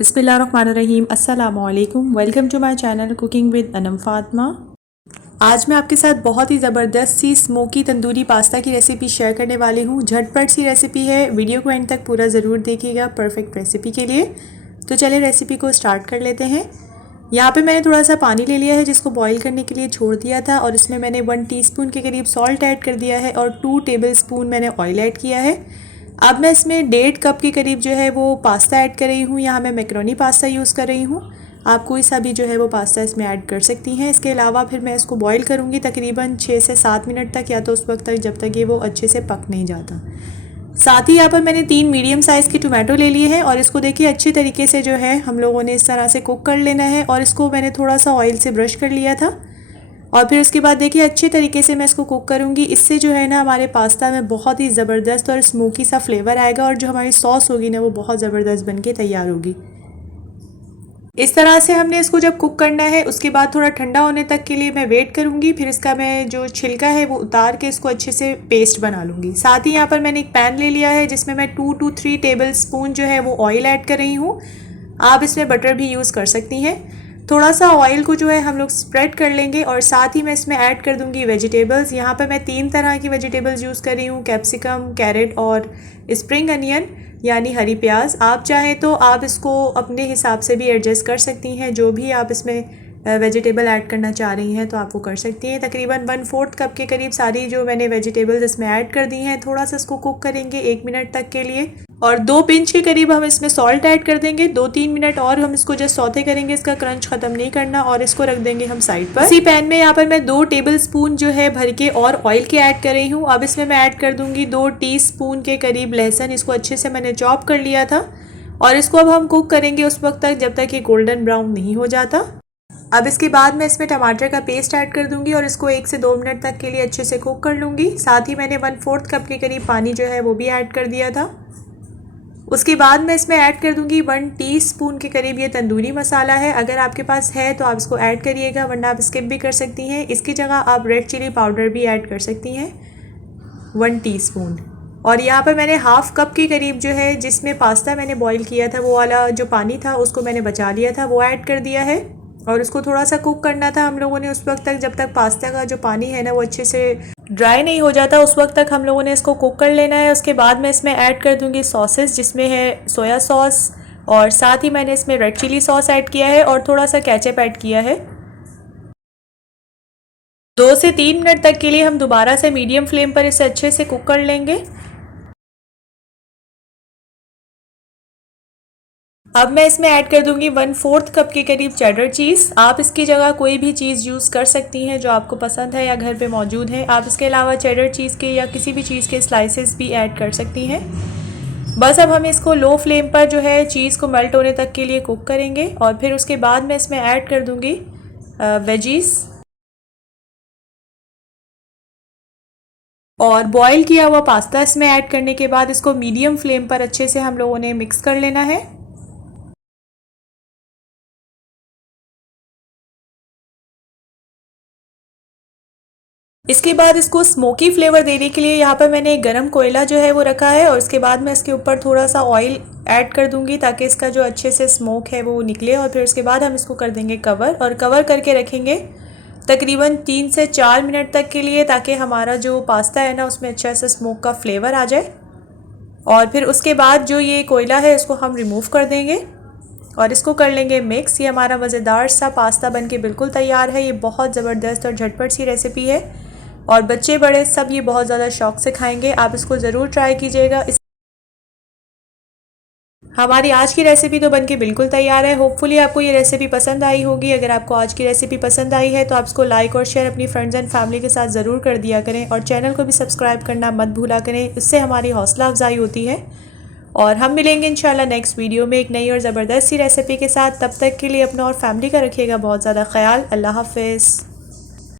बिस्मिल्लाहिर्रहमानिर्रहीम अस्सलामुअलैकुम। Welcome to my channel cooking with Anam Fatima. आज मैं आपके साथ बहुत ही ज़बरदस्त सी स्मोकी तंदूरी पास्ता की रेसिपी शेयर करने वाली हूँ। झटपट सी रेसिपी है, वीडियो को एंड तक पूरा ज़रूर देखिएगा परफेक्ट रेसिपी के लिए। तो चलिए रेसिपी को स्टार्ट कर लेते हैं। यहाँ पे मैंने थोड़ा सा पानी ले लिया है जिसको बॉईल करने के लिए छोड़ दिया था और इसमें मैंने 1 टीस्पून के करीब सॉल्ट ऐड कर दिया है और 2 टेबलस्पून मैंने ऑयल ऐड किया है। अब मैं इसमें 1.5 कप के करीब जो है वो पास्ता ऐड कर रही हूँ। यहाँ मैं मैक्रोनी पास्ता यूज़ कर रही हूँ, आप कोई सा भी जो है वो पास्ता इसमें ऐड कर सकती हैं। इसके अलावा फिर मैं इसको बॉईल करूँगी तकरीबन 6 से 7 मिनट तक, या तो उस वक्त तक जब तक ये वो अच्छे से पक नहीं जाता। साथ ही यहाँ पर मैंने 3 मीडियम साइज़ की टोमेटो ले लिए हैं और इसको देखिए अच्छी तरीके से जो है हम लोगों ने इस तरह से कुक कर लेना है। और इसको मैंने थोड़ा सा ऑयल से ब्रश कर लिया था और फिर उसके बाद देखिए अच्छे तरीके से मैं इसको कुक करूँगी। इससे जो है ना हमारे पास्ता में बहुत ही ज़बरदस्त और स्मोकी सा फ्लेवर आएगा और जो हमारी सॉस होगी ना वो बहुत ज़बरदस्त बन के तैयार होगी। इस तरह से हमने इसको जब कुक करना है उसके बाद थोड़ा ठंडा होने तक के लिए मैं वेट करूँगी। फिर इसका मैं जो छिलका है वो उतार के इसको अच्छे से पेस्ट बना लूँगी। साथ ही यहाँ पर मैंने एक पैन ले लिया है जिसमें मैं 2 to 3 टेबलस्पून जो है वो ऑयल ऐड कर रही हूँ। आप इसमें बटर भी यूज़ कर सकती हैं। थोड़ा सा ऑयल को जो है हम लोग स्प्रेड कर लेंगे और साथ ही मैं इसमें ऐड कर दूंगी वेजिटेबल्स। यहाँ पर मैं 3 तरह की वेजिटेबल्स यूज़ कर रही हूँ, कैप्सिकम, कैरेट और स्प्रिंग अनियन यानी हरी प्याज। आप चाहें तो आप इसको अपने हिसाब से भी एडजस्ट कर सकती हैं, जो भी आप इसमें वेजिटेबल ऐड करना चाह रही हैं तो आप वो कर सकती हैं। तकरीबन 1/4 कप के करीब सारी जो मैंने वेजिटेबल्स इसमें ऐड कर दी हैं। थोड़ा सा इसको कुक करेंगे 1 मिनट तक के लिए और 2 पिंच के करीब हम इसमें सॉल्ट ऐड कर देंगे। 2-3 मिनट और हम इसको जस्ट सौते करेंगे, इसका क्रंच ख़त्म नहीं करना और इसको रख देंगे हम साइड पर। इसी पैन में यहाँ पर मैं 2 टेबलस्पून जो है भर के और ऑयल के ऐड कर रही हूँ। अब इसमें मैं ऐड कर दूँगी 2 टीस्पून के करीब लहसुन। इसको अच्छे से मैंने चॉप कर लिया था और इसको अब हम कुक करेंगे उस वक्त तक जब तक ये गोल्डन ब्राउन नहीं हो जाता। अब इसके बाद मैं इसमें टमाटर का पेस्ट ऐड कर दूंगी और इसको 1 से 2 मिनट तक के लिए अच्छे से कुक कर लूँगी। साथ ही मैंने 1/4 कप के करीब पानी जो है वो भी ऐड कर दिया था। उसके बाद मैं इसमें ऐड कर दूंगी 1 टीस्पून के करीब ये तंदूरी मसाला है। अगर आपके पास है तो आप इसको ऐड करिएगा, वरना आप स्किप भी कर सकती हैं। इसकी जगह आप रेड चिली पाउडर भी ऐड कर सकती हैं 1 टीस्पून। और यहाँ पर मैंने हाफ़ कप के करीब जो है जिसमें पास्ता मैंने बॉईल किया था वो वाला जो पानी था उसको मैंने बचा लिया था, वो ऐड कर दिया है और उसको थोड़ा सा कुक करना था हम लोगों ने उस वक्त तक जब तक पास्ता का जो पानी है ना वो अच्छे से ड्राई नहीं हो जाता, उस वक्त तक हम लोगों ने इसको कुक कर लेना है। उसके बाद मैं इसमें ऐड कर दूंगी सॉसेस, जिसमें है सोया सॉस और साथ ही मैंने इसमें रेड चिली सॉस ऐड किया है और थोड़ा सा केचप ऐड किया है। 2 से 3 मिनट तक के लिए हम दोबारा से मीडियम फ्लेम पर इसे अच्छे से कुक कर लेंगे। अब मैं इसमें ऐड कर दूंगी 1/4 कप के करीब चेडर चीज़। आप इसकी जगह कोई भी चीज़ यूज़ कर सकती हैं जो आपको पसंद है या घर पे मौजूद है। आप इसके अलावा चेडर चीज़ के या किसी भी चीज़ के स्लाइसेस भी ऐड कर सकती हैं। बस अब हम इसको लो फ्लेम पर जो है चीज़ को मेल्ट होने तक के लिए कुक करेंगे और फिर उसके बाद मैं इसमें ऐड कर दूंगी वेजीज़ और बॉईल किया हुआ पास्ता इसमें ऐड करने के बाद इसको मीडियम फ्लेम पर अच्छे से हम लोगों ने मिक्स कर लेना है। इसके बाद इसको स्मोकी फ्लेवर देने के लिए यहाँ पर मैंने एक गरम कोयला जो है वो रखा है और इसके बाद मैं इसके ऊपर थोड़ा सा ऑयल ऐड कर दूंगी ताकि इसका जो अच्छे से स्मोक है वो निकले। और फिर उसके बाद हम इसको कर देंगे कवर और कवर करके रखेंगे तकरीबन 3 से 4 मिनट तक के लिए, ताकि हमारा जो पास्ता है ना उसमें अच्छा सा स्मोक का फ्लेवर आ जाए। और फिर उसके बाद जो ये कोयला है इसको हम रिमूव कर देंगे और इसको कर लेंगे मिक्स। ये हमारा मज़ेदार सा पास्ता बनके बिल्कुल तैयार है। ये बहुत ज़बरदस्त और झटपट सी रेसिपी है और बच्चे बड़े सब ये बहुत ज़्यादा शौक से खाएंगे। आप इसको ज़रूर ट्राई कीजिएगा। हमारी आज की रेसिपी तो बनके बिल्कुल तैयार है। होपफुली आपको ये रेसिपी पसंद आई होगी। अगर आपको आज की रेसिपी पसंद आई है तो आप इसको लाइक और शेयर अपनी फ्रेंड्स एंड फैमिली के साथ ज़रूर कर दिया करें और चैनल को भी सब्सक्राइब करना मत भूला करें, इससे हमारी हौसला अफजाई होती है। और हम मिलेंगे इंशाल्लाह नेक्स्ट वीडियो में एक नई और ज़बरदस्त सी रेसिपी के साथ। तब तक के लिए अपना और फैमिली का रखिएगा बहुत ज़्यादा ख्याल। अल्लाह हाफ़िज़।